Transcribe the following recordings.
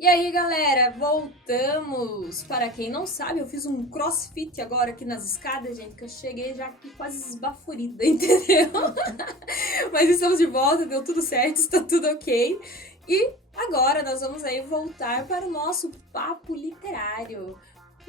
E aí, galera, voltamos! Para quem não sabe, eu fiz um crossfit agora aqui nas escadas, gente, que eu cheguei já aqui quase esbaforida, entendeu? Mas estamos de volta, deu tudo certo, está tudo ok. E agora nós vamos aí voltar para o nosso papo literário.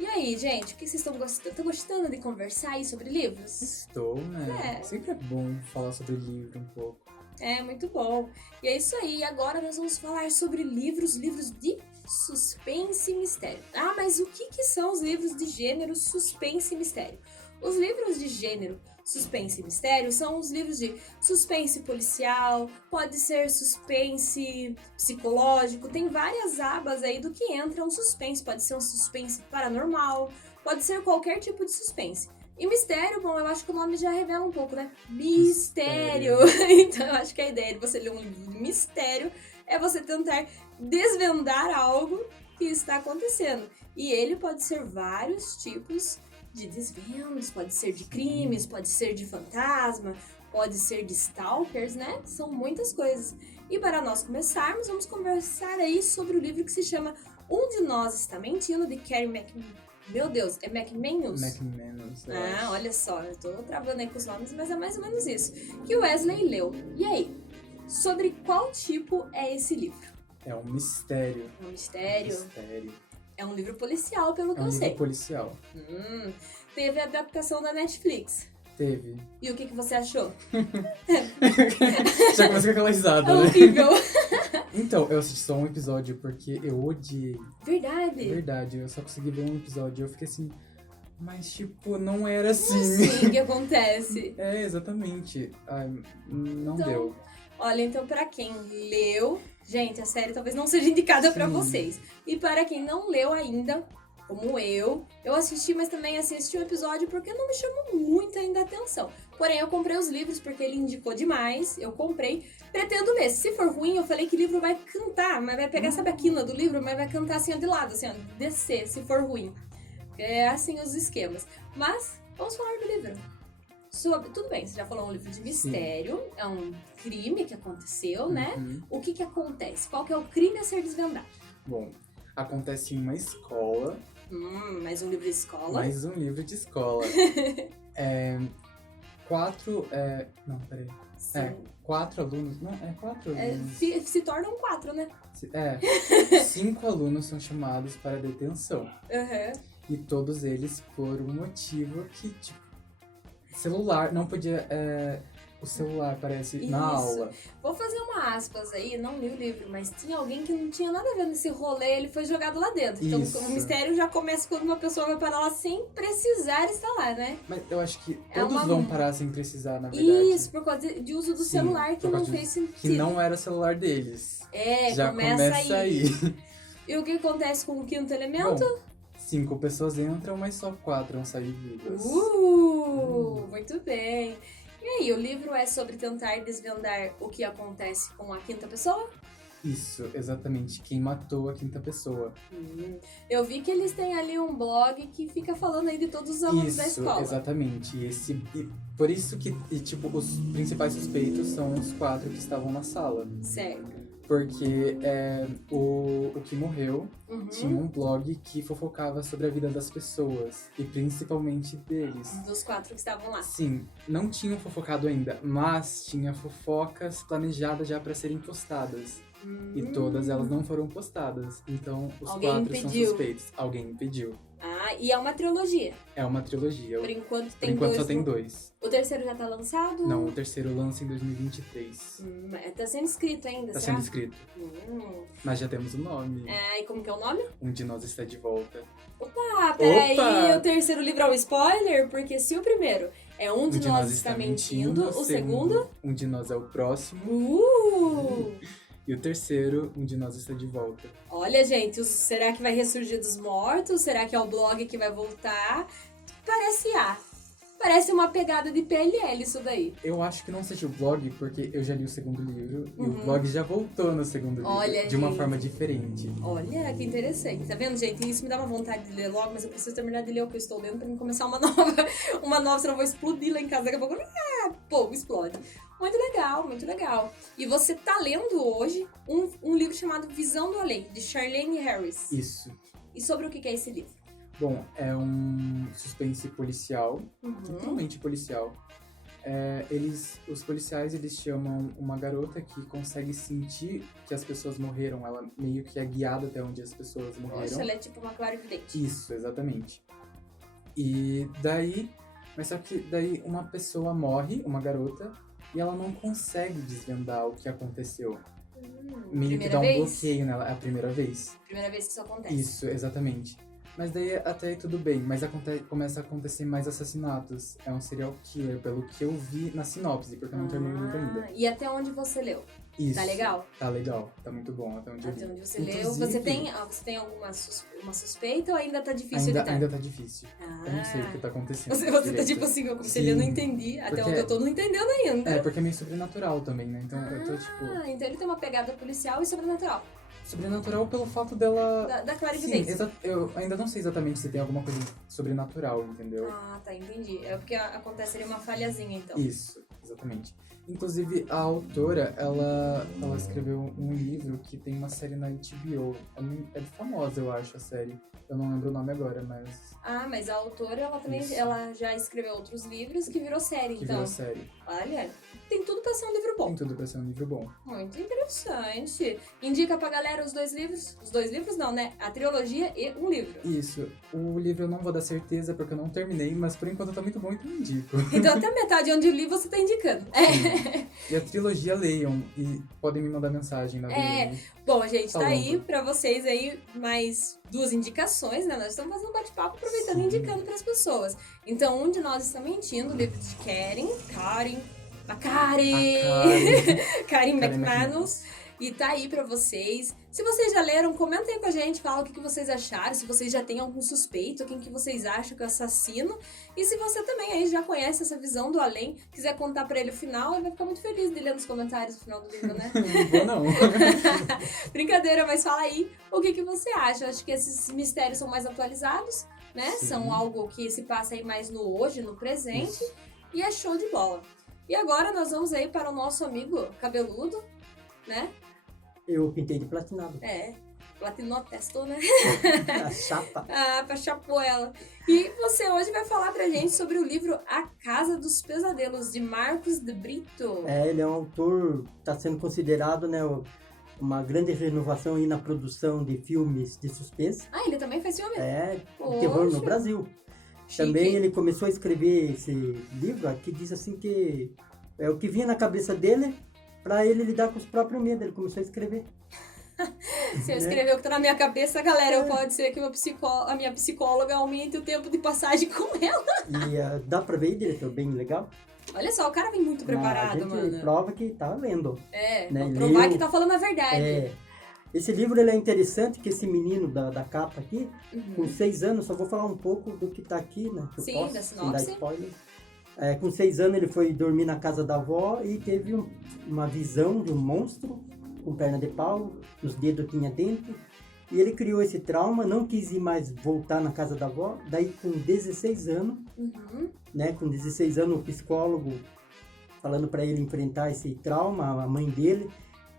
E aí, gente, o que vocês estão gostando? Estão gostando de conversar aí sobre livros? Estou, né? É. Sempre é bom falar sobre livro um pouco. É, muito bom. E é isso aí. Agora nós vamos falar sobre livros de suspense e mistério. Ah, mas o que são os livros de gênero suspense e mistério? Os livros de gênero suspense e mistério são os livros de suspense policial, pode ser suspense psicológico, tem várias abas aí do que entra um suspense. Pode ser um suspense paranormal, pode ser qualquer tipo de suspense. E mistério, bom, eu acho que o nome já revela um pouco, né? Mistério! Então eu acho que a ideia de você ler um livro de mistério é você tentar desvendar algo que está acontecendo. E ele pode ser vários tipos de desvendos, pode ser de crimes, pode ser de fantasma, pode ser de stalkers, né? São muitas coisas. E para nós começarmos, vamos conversar aí sobre o livro que se chama Um de Nós Está Mentindo, de Carrie Meu Deus, é McManus? McManus, eu Ah, acho. olha só, eu tô travando aí com os nomes, mas é mais ou menos isso. Que o Wesley leu. E aí, sobre qual tipo é esse livro? É um mistério. É um mistério? Mistério. É um livro policial, pelo que É um eu livro sei. policial. Teve a adaptação da Netflix. Teve. E o que você achou? Já começa com aquela risada, É né? horrível. Então, eu assisti só um episódio porque eu odiei. Verdade. Verdade, eu só consegui ver um episódio e eu fiquei assim... Mas, tipo, não era assim. Assim que acontece. É, exatamente. Ai, não Então, deu. Olha, então pra quem leu, gente, a série talvez não seja indicada pra Sim. vocês. E para quem não leu ainda, como eu assisti, mas também assisti um episódio porque não me chamou muito ainda a atenção. Porém, eu comprei os livros porque ele indicou demais, eu comprei, pretendo ler. Se for ruim, eu falei que o livro vai cantar, mas vai pegar, sabe a quina do livro, mas vai cantar assim, ó, de lado, assim, ó, descer, se for ruim. É assim os esquemas. Mas, vamos falar do livro. Tudo bem, você já falou um livro de mistério, é um crime que aconteceu, né? Uhum. O que acontece? Qual que é o crime a ser desvendado? Bom, acontece em uma escola. Mais um livro de escola. Mais um livro de escola. Não, peraí. Sim. 4 alunos. Não, 4 alunos. Se tornam 4, né? 5 alunos são chamados para detenção. Uhum. E todos eles por um motivo que, tipo, celular, não podia. O celular aparece na aula. Vou fazer uma aspas aí, não li o livro, mas tinha alguém que não tinha nada a ver nesse rolê, ele foi jogado lá dentro. Então Isso. o mistério já começa quando uma pessoa vai parar lá sem precisar estar lá, né? Mas eu acho que É todos uma- vão parar sem precisar, na verdade. Isso, por causa de uso do Sim, celular que por não causa fez sentido. Que não era o celular deles. Já começa aí. E o que acontece com o quinto elemento? Bom, 5 pessoas entram, mas só 4 vão sair vivas. Muito bem. E aí, o livro é sobre tentar desvendar o que acontece com a quinta pessoa? Isso, exatamente. Quem matou a quinta pessoa. Eu vi que eles têm ali um blog que fica falando aí de todos os alunos da escola. Exatamente. E por isso que, tipo, os principais suspeitos são os 4 que estavam na sala. Certo. Porque o que morreu tinha Uhum. um blog que fofocava sobre a vida das pessoas. E principalmente deles. Dos 4 que estavam lá. Sim, não tinham fofocado ainda, mas tinha fofocas planejadas já para serem postadas. E todas elas não foram postadas. Então, os Alguém 4 são impediu. suspeitos. Alguém impediu. Ah, e é uma trilogia. É uma trilogia. Por enquanto Por tem enquanto dois. só tem 2. O terceiro já tá lançado? Não, o terceiro lança em 2023. Tá sendo escrito ainda, Tá será? sendo escrito. Mas Mas já temos o nome. E como que é o nome? Um de nós está de volta. Peraí, Opa! o terceiro livro é um spoiler? Porque se o primeiro é Um de Nós Está Mentindo, o segundo... Um de nós é o próximo. E o terceiro, Um de nós está de volta. Olha, gente, será que vai ressurgir dos mortos? Será que é o blog que vai voltar? Parece uma pegada de PLL isso daí. Eu acho que não seja o blog, porque eu já li o segundo livro. E o blog já voltou no segundo livro. Olha, de uma gente. forma diferente. Olha, que interessante. Tá vendo, gente? Isso me dá uma vontade de ler logo, mas eu preciso terminar de ler o que eu estou lendo pra mim começar uma nova. Uma nova, senão eu vou explodir lá em casa. Daqui a pouco, explode. Muito legal, muito legal. E você tá lendo hoje um livro chamado Visão do Além, de Charlaine Harris. Isso. E sobre o que é esse livro? Bom, é um suspense policial, totalmente policial. Os policiais, eles chamam uma garota que consegue sentir que as pessoas morreram. Ela meio que é guiada até onde as pessoas morreram. Poxa, ela é tipo uma clarividente. Isso, exatamente. E daí... Mas só que daí uma pessoa morre, uma garota, e ela não consegue desvendar o que aconteceu. Meio que dá um bloqueio nela. É a primeira vez. Primeira vez que isso acontece. Isso, exatamente. Mas daí até aí tudo bem, mas começa a acontecer mais assassinatos. É um serial killer, pelo que eu vi na sinopse, porque eu não terminei o livro ainda. E até onde você leu? Isso. Tá legal? Tá legal, tá muito bom, até onde eu li. Até onde você leu. Você tem alguma uma suspeita ou ainda tá difícil Ainda tá difícil. Eu não sei o que tá acontecendo. Você tá tipo assim, eu comecei a ler, eu não entendi. Até onde eu tô não entendendo ainda. É, porque é meio sobrenatural também, né? Então eu tô tipo... então ele tem uma pegada policial e sobrenatural. Sobrenatural pelo fato dela... Da clarividência. Sim, eu ainda não sei exatamente se tem alguma coisa sobrenatural, entendeu? Ah, tá, entendi. É porque aconteceria uma falhazinha, então. Isso, exatamente. Inclusive, a autora, ela escreveu um livro que tem uma série na HBO. É famosa, eu acho, a série. Eu não lembro o nome agora, mas... Ah, mas a autora, ela também ela já escreveu outros livros que virou série, então. Virou série. Olha, tem tudo pra ser um livro bom. Tem tudo pra ser um livro bom. Muito interessante. Indica pra galera os 2 livros. Os 2 livros não, né? A trilogia e um livro. Isso. O livro eu não vou dar certeza porque eu não terminei, mas por enquanto tá muito bom, então eu indico. Então até metade onde eu li você tá indicando. E a trilogia leiam e podem me mandar mensagem na DM. Bom, gente, tá aí pra vocês aí mais 2 indicações, né? Nós estamos fazendo um bate-papo, aproveitando e indicando pras pessoas. Então, um de nós está mentindo, o livro de Karen McManus. E tá aí pra vocês. Se vocês já leram, comentem aí com a gente, fala o que vocês acharam, se vocês já têm algum suspeito, quem que vocês acham que é o assassino. E se você também aí já conhece essa visão do além, quiser contar pra ele o final, ele vai ficar muito feliz de ler nos comentários o final do livro, né? Não. Brincadeira, mas fala aí o que você acha. Eu acho que esses mistérios são mais atualizados, né? Sim. São algo que se passa aí mais no hoje, no presente. Isso. E é show de bola. E agora nós vamos aí para o nosso amigo cabeludo, né? Eu pintei de platinado. Platinou a testou, né? A chapa. Pra chapou ela. E você hoje vai falar pra gente sobre o livro A Casa dos Pesadelos, de Marcos de Brito. Ele é um autor, está sendo considerado, né, uma grande renovação aí na produção de filmes de suspense. Ele também faz filme? Terror no Brasil. Chique. Também ele começou a escrever esse livro que diz assim que é o que vinha na cabeça dele pra ele lidar com os próprios medos. Ele começou a escrever. Se eu escrever o que tá na minha cabeça, galera, pode ser que a minha psicóloga aumente o tempo de passagem com ela. E dá pra ver, diretor, bem legal. Olha só, o cara vem muito preparado, mano. A gente prova que tá lendo. Pra provar que tá falando a verdade. Esse livro ele é interessante, que esse menino da capa aqui, com 6 anos, só vou falar um pouco do que tá aqui, né? Que sim, eu posso, da sem dar sinopse. spoiler. Com 6 anos ele foi dormir na casa da avó e teve uma visão de um monstro com perna de pau, os dedos tinha dente, e ele criou esse trauma, não quis ir mais voltar na casa da avó. Daí com 16 anos, né, com 16 anos o psicólogo falando para ele enfrentar esse trauma, a mãe dele.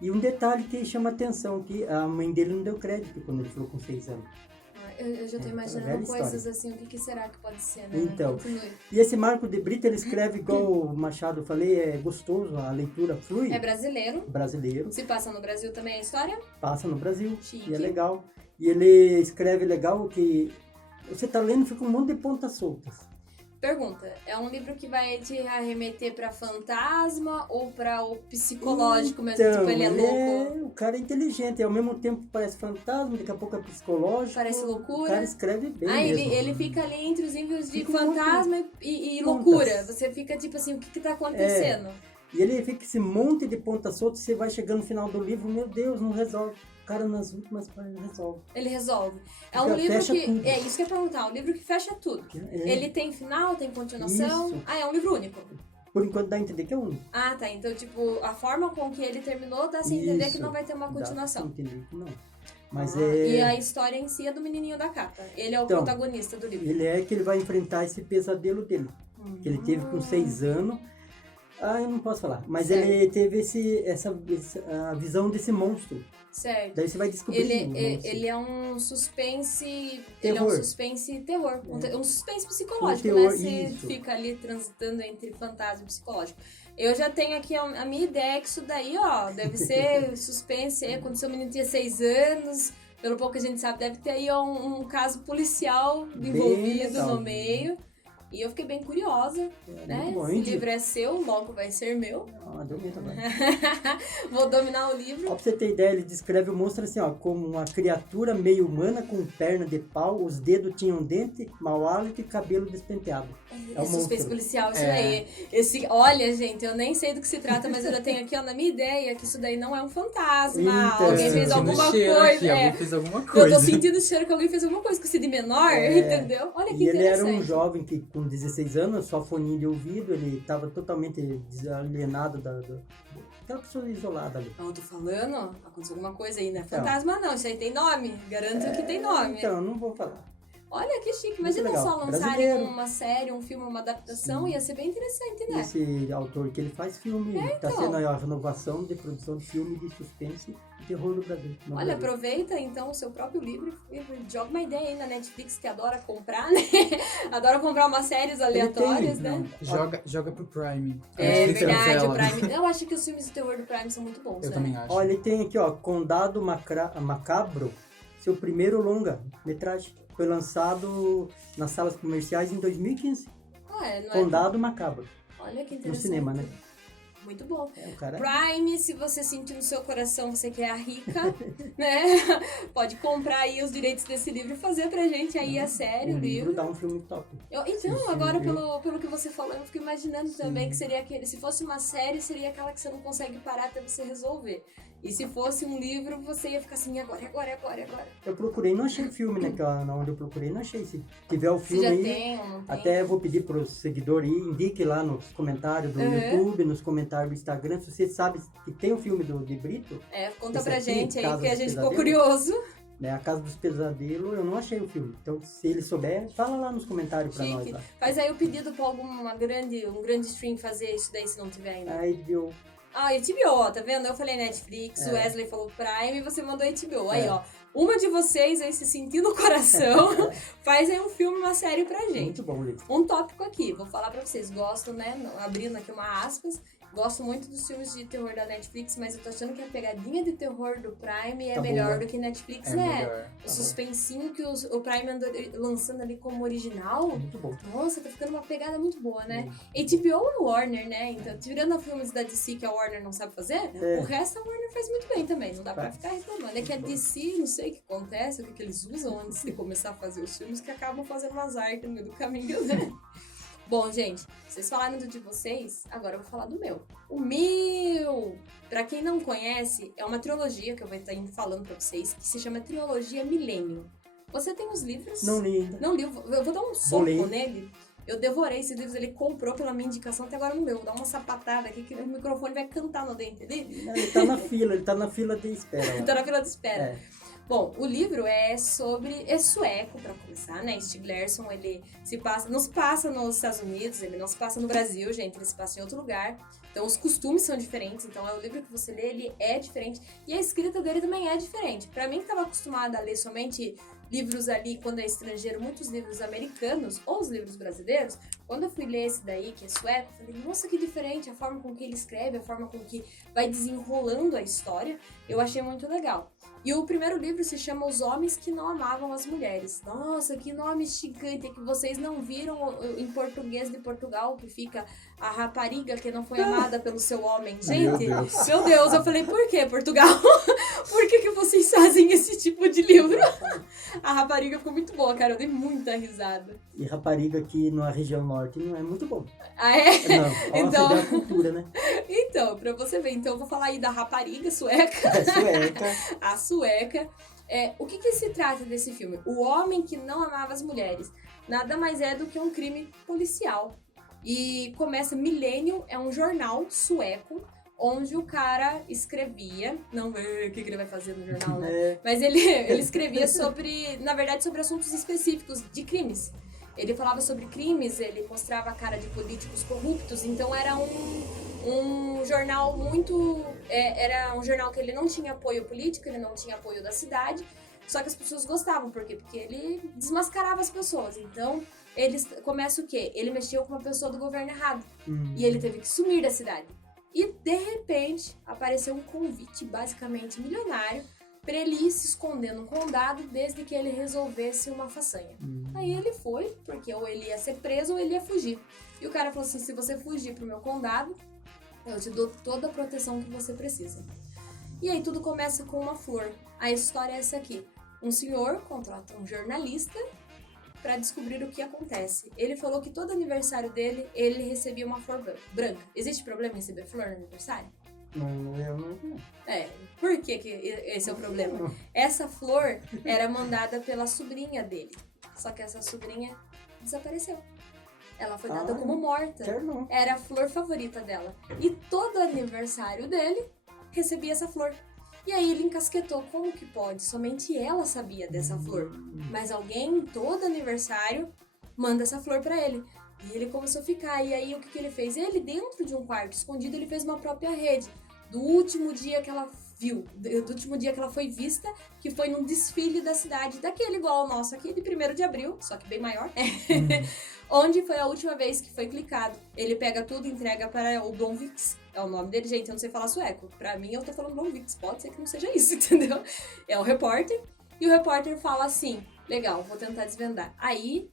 E um detalhe que chama atenção, que a mãe dele não deu crédito quando ele falou com 6 anos. Eu já tô imaginando coisas assim, o que será que pode ser, né? Então, e esse Marco de Brito, ele escreve igual o Machado, eu falei, é gostoso, a leitura flui. É brasileiro. Brasileiro. Se passa no Brasil também a história? Passa no Brasil. Chique. E é legal. E ele escreve legal que você tá lendo e fica um monte de pontas soltas. Pergunta, é um livro que vai te arremeter pra fantasma ou pra o psicológico mesmo? Tipo, ele é louco? O cara é inteligente, ao mesmo tempo parece fantasma, daqui a pouco é psicológico. Parece loucura. O cara escreve bem mesmo. Ele fica ali entre os níveis de fantasma e loucura. Você fica tipo assim, o que tá acontecendo? E ele fica esse monte de pontas soltas, você vai chegando no final do livro, meu Deus, não resolve. O cara nas últimas páginas resolve. Ele resolve. É um livro que... Tudo. É isso que eu ia perguntar. Um livro que fecha tudo. Ele tem final, tem continuação. Isso. É um livro único. Por enquanto dá a entender que é único. Tá. Então, tipo, a forma com que ele terminou dá a se entender que não vai ter uma continuação. Dá a entender que não. Mas E a história em si é do menininho da capa. Ele é o protagonista do livro. Ele vai enfrentar esse pesadelo dele. Que ele teve com 6 anos. Eu não posso falar. Mas Certo. ele teve a visão desse monstro. Certo. Daí você vai descobrir. Ele é um suspense. Terror. Ele é um suspense terror. Um suspense psicológico, Um terror, né? Você isso. fica ali transitando entre fantasma e psicológico. Eu já tenho aqui a minha ideia que isso daí, ó, deve ser suspense. Aí aconteceu, o menino tinha 6 anos. Pelo pouco que a gente sabe, deve ter aí um caso policial envolvido legal. no meio. E eu fiquei bem curiosa, né? muito bom. Esse livro é seu, logo vai ser meu. Deu medo agora. Vou dominar o livro. Ó, pra você ter ideia, ele descreve o monstro assim, ó, como uma criatura meio humana com perna de pau, os dedos tinham dente, mau hálito e cabelo despenteado. É o Suspense monstro. policial, isso daí. Olha, gente, eu nem sei do que se trata, mas eu já tenho aqui, ó, na minha ideia, que isso daí não é um fantasma. Então, Alguém eu fez tô alguma cheiro coisa. aqui, alguém fez alguma Eu coisa. tô sentindo o cheiro que alguém fez alguma coisa com o Cid menor, entendeu? Olha que E ele era interessante. um jovem que com 16 anos, só foninho de ouvido, ele estava totalmente desalienado daquela pessoa isolada ali. Eu tô falando, aconteceu alguma coisa aí, não é Então. fantasma não, isso aí tem nome, garanto que tem nome. Então, não vou falar. Olha que chique, Muito imagina legal. só lançarem Brasileiro. uma série, um filme, uma adaptação, ia ser bem interessante, né? Esse autor que ele faz filme, tá então. sendo a renovação de produção de filme de suspense e terror do Brasil. no Olha, Brasil. aproveita então o seu próprio livro e joga uma ideia aí na Netflix que adora comprar, né? Adora comprar umas séries aleatórias, né? Não, joga pro Prime. É Netflix verdade, o cancela. Prime. Eu acho que os filmes de terror do Prime são muito bons, Eu né? também acho. Olha, ele tem aqui, ó, Condado Macabro, seu primeiro longa-metragem. Foi lançado nas salas comerciais em 2015. Não é? Condado Macabro. Olha que interessante. No cinema, né? Muito bom. O cara Prime, se você sentir no seu coração você quer a rica, né? Pode comprar aí os direitos desse livro e fazer pra gente aí a série, o livro. dá um filme top. Então, Sim, agora viu? pelo que você falou, eu fico imaginando também que seria aquele. Se fosse uma série, seria aquela que você não consegue parar até você resolver. E se fosse um livro, você ia ficar assim, agora. Eu procurei, não achei o filme, né? Que na onde eu procurei, não achei. Se tiver o Você filme já aí, tem ou não tem? até vou pedir para os seguidores aí, indique lá nos comentários do YouTube, nos comentários do Instagram, se você sabe que tem o filme de Brito, Conta esse pra aqui, gente aí, Casa porque a dos gente ficou Pesadelos. curioso. né? A Casa dos Pesadelos, eu não achei o filme. Então, se ele souber, fala lá nos comentários pra nós Chique. lá. Faz aí o pedido pra um grande stream fazer isso daí, se não tiver ainda. A HBO. Ah, HBO, tá vendo? Eu falei Netflix, o Wesley falou Prime e você mandou HBO. Aí, ó, uma de vocês aí se sentir no coração, faz aí um filme, uma série pra gente. Muito bom, Liz. Um tópico aqui, vou falar pra vocês, gosto, né, abrindo aqui uma aspas, gosto muito dos filmes de terror da Netflix, mas eu tô achando que a pegadinha de terror do Prime é Tá melhor boa. do que Netflix, É né? melhor. O suspensinho que o Prime andou lançando ali como original, Muito bom. nossa, tá ficando uma pegada muito boa, né? HBO é Warner, né? Então, tirando os filmes da DC que a Warner não sabe fazer, o resto a Warner faz muito bem também. Não dá pra Faz. ficar reclamando. É que a DC, não sei o que acontece, o que eles usam antes de começar a fazer os filmes, que acabam fazendo umas artes no meio do caminho, né? Bom, gente, vocês falaram do de vocês, agora eu vou falar do meu. O meu! Pra quem não conhece, é uma trilogia que eu vou estar falando pra vocês, que se chama Trilogia Milênio. Você tem os livros? Não li ainda. Não li, eu vou dar um soco ler. nele. Eu devorei esses livros, ele comprou pela minha indicação, até agora não deu. Vou dar uma sapatada aqui que o microfone vai cantar no dente ali. Ele tá na fila de espera. lá. Tá na fila de espera. É. Bom, o livro é sueco, pra começar, né? Stieg Larsson, ele não se passa nos Estados Unidos, ele não se passa no Brasil, gente, ele se passa em outro lugar. Então, os costumes são diferentes, então é o livro que você lê, ele é diferente. E a escrita dele também é diferente. Pra mim, que tava acostumada a ler somente livros ali, quando é estrangeiro, muitos livros americanos, ou os livros brasileiros, quando eu fui ler esse daí, que é sueco, eu falei, nossa, que diferente, a forma com que ele escreve, a forma com que vai desenrolando a história, eu achei muito legal. E o primeiro livro se chama Os Homens que Não Amavam as Mulheres. Nossa, que nome esticante, que vocês não viram em português de Portugal, que fica a rapariga que não foi amada pelo seu homem. Gente, meu Deus, eu falei, por que Portugal? Por que vocês fazem esse tipo de livro? A rapariga ficou muito boa, cara, eu dei muita risada. E rapariga aqui na região norte não é muito bom. Ah, é? Não, Então- é a cultura, né? Então, pra você ver, então eu vou falar aí da rapariga sueca. É sueca. A sueca. O que se trata desse filme? O homem que não amava as mulheres. Nada mais é do que um crime policial. E começa Millennium, é um jornal sueco, onde o cara escrevia, não o que ele vai fazer no jornal, né? É, Mas ele escrevia sobre, na verdade, sobre assuntos específicos de crimes. Ele falava sobre crimes, ele mostrava a cara de políticos corruptos, então era um jornal muito... era um jornal que ele não tinha apoio político, ele não tinha apoio da cidade, só que as pessoas gostavam, por quê? Porque ele desmascarava as pessoas, então começa o quê? Ele mexeu com uma pessoa do governo errado, e ele teve que sumir da cidade. E, de repente, apareceu um convite basicamente milionário para ele ir se esconder no condado desde que ele resolvesse uma façanha. Aí ele foi, porque ou ele ia ser preso ou ele ia fugir. E o cara falou assim, se você fugir pro meu condado, eu te dou toda a proteção que você precisa. E aí tudo começa com uma flor. A história é essa aqui. Um senhor contrata um jornalista para descobrir o que acontece. Ele falou que todo aniversário dele, ele recebia uma flor branca. Existe problema em receber flor no aniversário? Não. Por que esse é o problema? Essa flor era mandada pela sobrinha dele. Só que essa sobrinha desapareceu. Ela foi dada como morta. Era a flor favorita dela. E todo aniversário dele recebia essa flor. E aí ele encasquetou, como que pode? Somente ela sabia dessa flor. Mas alguém, todo aniversário, manda essa flor pra ele. E ele começou a ficar. E aí o que ele fez? Ele, dentro de um quarto escondido, ele fez uma própria rede. Do último dia que ela viu, do último dia que ela foi vista, que foi num desfile da cidade, daquele igual ao nosso aqui, de 1º de abril, só que bem maior. Onde foi a última vez que foi clicado. Ele pega tudo e entrega para o Blomvix. É o nome dele, gente, eu não sei falar sueco. Pra mim, eu tô falando Blomvix, pode ser que não seja isso, entendeu? É o repórter. E o repórter fala assim, legal, vou tentar desvendar. Aí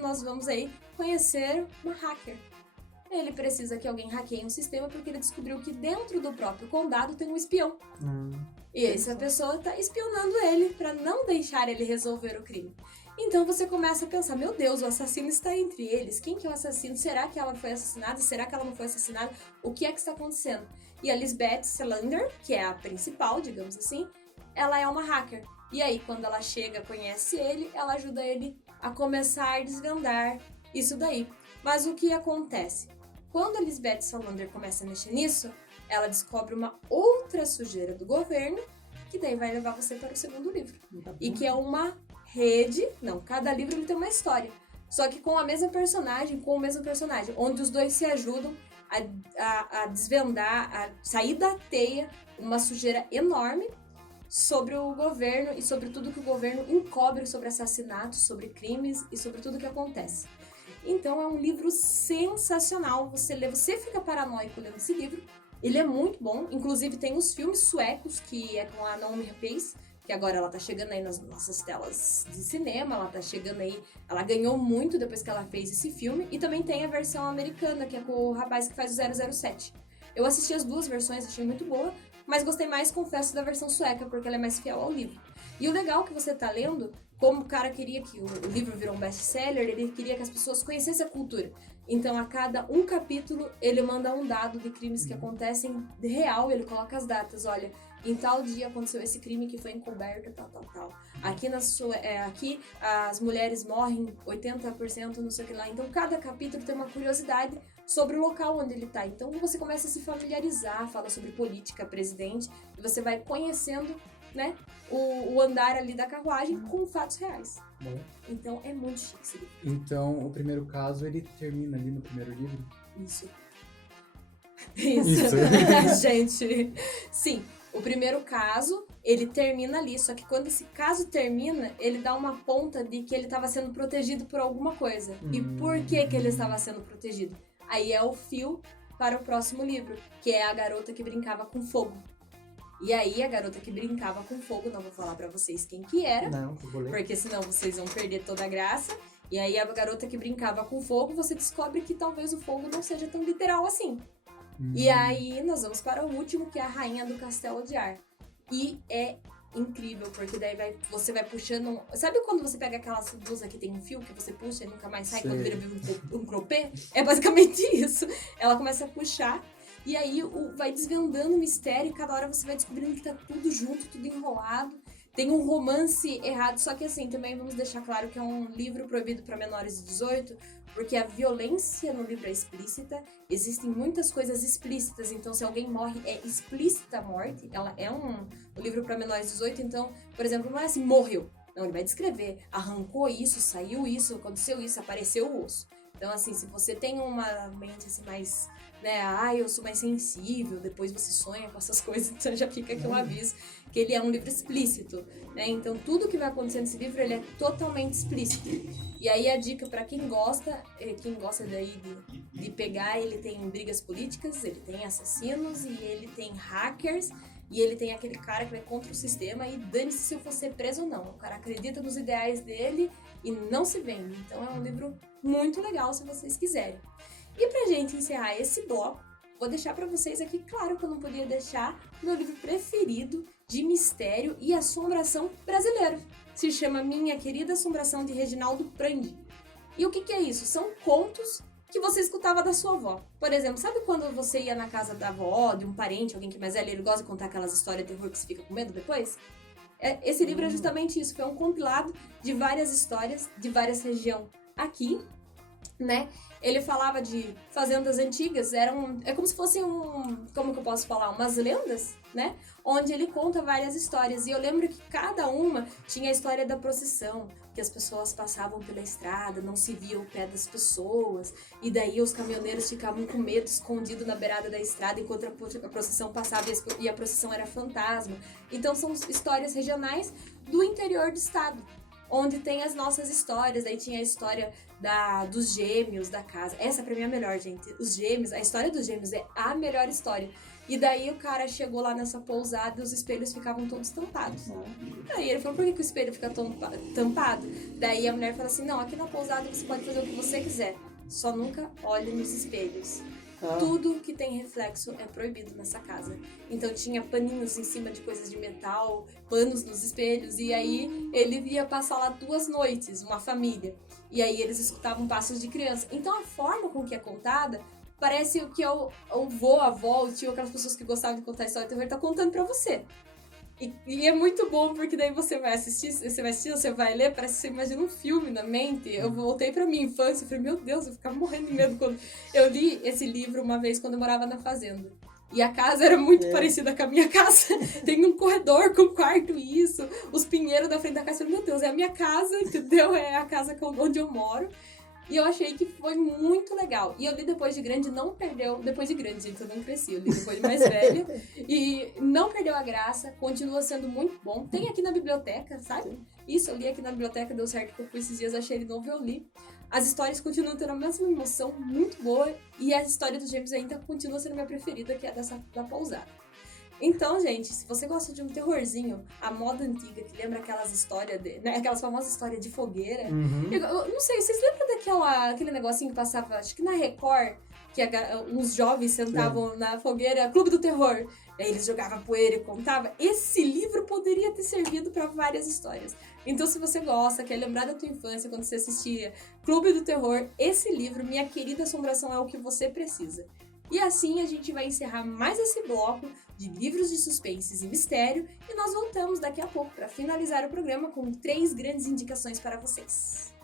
nós vamos aí conhecer uma hacker. Ele precisa que alguém hackeie um sistema porque ele descobriu que dentro do próprio condado tem um espião. E essa pessoa tá espionando ele pra não deixar ele resolver o crime. Então você começa a pensar, meu Deus, o assassino está entre eles. Quem que é o assassino? Será que ela foi assassinada? Será que ela não foi assassinada? O que é que está acontecendo? E a Lisbeth Salander, que é a principal, digamos assim, ela é uma hacker. E aí, quando ela chega, conhece ele, ela ajuda ele a começar a desvendar isso daí. Mas o que acontece? Quando a Lisbeth Salander começa a mexer nisso, ela descobre uma outra sujeira do governo, que daí vai levar você para o segundo livro. E que é uma rede... Não, cada livro ele tem uma história. Só que com a mesma personagem, onde os dois se ajudam a desvendar, a sair da teia uma sujeira enorme sobre o governo e sobre tudo que o governo encobre sobre assassinatos, sobre crimes e sobre tudo que acontece. Então é um livro sensacional, você lê, você fica paranoico lendo esse livro, ele é muito bom, inclusive tem os filmes suecos, que é com a Noomi Rapace, que agora ela tá chegando aí nas nossas telas de cinema, ela tá chegando aí, ela ganhou muito depois que ela fez esse filme, e também tem a versão americana, que é com o rapaz que faz o 007. Eu assisti as duas versões, achei muito boa, mas gostei mais, confesso, da versão sueca, porque ela é mais fiel ao livro. E o legal que você tá lendo, como o cara queria que o livro virou um best-seller, ele queria que as pessoas conhecessem a cultura. Então, a cada um capítulo, ele manda um dado de crimes que acontecem de real, ele coloca as datas, olha, em tal dia aconteceu esse crime que foi encoberto, tal. Aqui, aqui as mulheres morrem 80%, não sei o que lá. Então, cada capítulo tem uma curiosidade sobre o local onde ele tá. Então, você começa a se familiarizar, fala sobre política, presidente, e você vai conhecendo, né, o andar ali da carruagem com fatos reais. Bom. Então, é muito chique esse livro. Então, o primeiro caso, ele termina ali no primeiro livro? Isso. Isso. Gente, sim. O primeiro caso, ele termina ali, só que quando esse caso termina, ele dá uma ponta de que ele estava sendo protegido por alguma coisa. E por que ele estava sendo protegido? Aí é o fio para o próximo livro, que é a garota que brincava com fogo. E aí, a garota que brincava com fogo, não vou falar pra vocês quem que era, porque senão vocês vão perder toda a graça. E aí, a garota que brincava com fogo, você descobre que talvez o fogo não seja tão literal assim. E aí, nós vamos para o último, que é a Rainha do Castelo de Ar. E é incrível, porque daí você vai puxando... Sabe quando você pega aquela blusa que tem um fio, que você puxa e nunca mais sai, quando vira um croppé? É basicamente isso. Ela começa a puxar, e aí vai desvendando o mistério, e cada hora você vai descobrindo que tá tudo junto, tudo enrolado. Tem um romance errado, só que assim, também vamos deixar claro que é um livro proibido para menores de 18, porque a violência no livro é explícita, existem muitas coisas explícitas, então se alguém morre, é explícita a morte, ela é um livro para menores de 18, então, por exemplo, não é assim, morreu. Não, ele vai descrever. Arrancou isso, saiu isso, aconteceu isso, apareceu o osso. Então, assim, se você tem uma mente assim mais, né, eu sou mais sensível, depois você sonha com essas coisas, então já fica aqui um aviso que ele é um livro explícito, né? Então, tudo que vai acontecer nesse livro, ele é totalmente explícito. E aí a dica para quem gosta daí de pegar, ele tem brigas políticas, ele tem assassinos e ele tem hackers. E ele tem aquele cara que vai contra o sistema e dane-se se eu for ser preso ou não. O cara acredita nos ideais dele e não se vende. Então é um livro muito legal se vocês quiserem. E pra gente encerrar esse bloco, vou deixar pra vocês aqui, claro que eu não podia deixar, meu livro preferido de mistério e assombração brasileiro. Se chama Minha Querida Assombração, de Reginaldo Prandi. E o que é isso? São contos que você escutava da sua avó. Por exemplo, sabe quando você ia na casa da avó, de um parente, alguém que é mais velho, ele gosta de contar aquelas histórias de terror que você fica com medo depois? Esse livro é justamente isso, foi um compilado de várias histórias de várias regiões aqui, né? Ele falava de fazendas antigas, é como se fosse como que eu posso falar, umas lendas, né? Onde ele conta várias histórias. E eu lembro que cada uma tinha a história da procissão, que as pessoas passavam pela estrada, não se via o pé das pessoas, e daí os caminhoneiros ficavam com medo, escondido na beirada da estrada, enquanto a procissão passava e a procissão era fantasma. Então são histórias regionais do interior do estado, onde tem as nossas histórias. Aí tinha a história dos gêmeos da casa. Essa pra mim é a melhor, gente. Os gêmeos, a história dos gêmeos é a melhor história. E daí o cara chegou lá nessa pousada e os espelhos ficavam todos tampados. Aí ele falou, por que o espelho fica tampado? Daí a mulher falou assim, não, aqui na pousada você pode fazer o que você quiser, só nunca olhe nos espelhos. Tudo que tem reflexo é proibido nessa casa. Então tinha paninhos em cima de coisas de metal, panos nos espelhos, e aí ele ia passar lá 2 noites, uma família. E aí eles escutavam passos de criança. Então a forma com que é contada parece que o vô, a avó, o tio, aquelas pessoas que gostavam de contar história de terror, tá contando pra você. E é muito bom, porque daí você vai assistir, você vai ler, parece que você imagina um filme na mente. Eu voltei pra minha infância e falei, meu Deus, eu ficava morrendo de medo quando... Eu li esse livro uma vez quando eu morava na fazenda. E a casa era muito parecida com a minha casa. Tem um corredor com quarto e isso. Os pinheiros da frente da casa. Eu falei, meu Deus, é a minha casa, entendeu? É a casa onde eu moro. E eu achei que foi muito legal. E eu li depois de grande, não perdeu... Depois de grande, gente, eu não cresci. Eu li depois de mais velha. E não perdeu a graça. Continua sendo muito bom. Tem aqui na biblioteca, sabe? Sim. Isso, eu li aqui na biblioteca, deu certo que eu fui esses dias, achei ele novo e eu li. As histórias continuam tendo a mesma emoção, muito boa. E a história dos gêmeos ainda continua sendo minha preferida, que é dessa da pousada. Então, gente, se você gosta de um terrorzinho, a moda antiga, que lembra aquelas histórias, né, aquelas famosas histórias de fogueira. Eu não sei, vocês lembram aquele negocinho que passava, acho que na Record, que uns jovens sentavam na fogueira, Clube do Terror, aí eles jogavam poeira e contavam? Esse livro poderia ter servido para várias histórias. Então, se você gosta, quer lembrar da tua infância, quando você assistia Clube do Terror, esse livro, Minha Querida Assombração, é o que você precisa. E assim a gente vai encerrar mais esse bloco de livros de suspenses e mistério e nós voltamos daqui a pouco para finalizar o programa com 3 grandes indicações para vocês.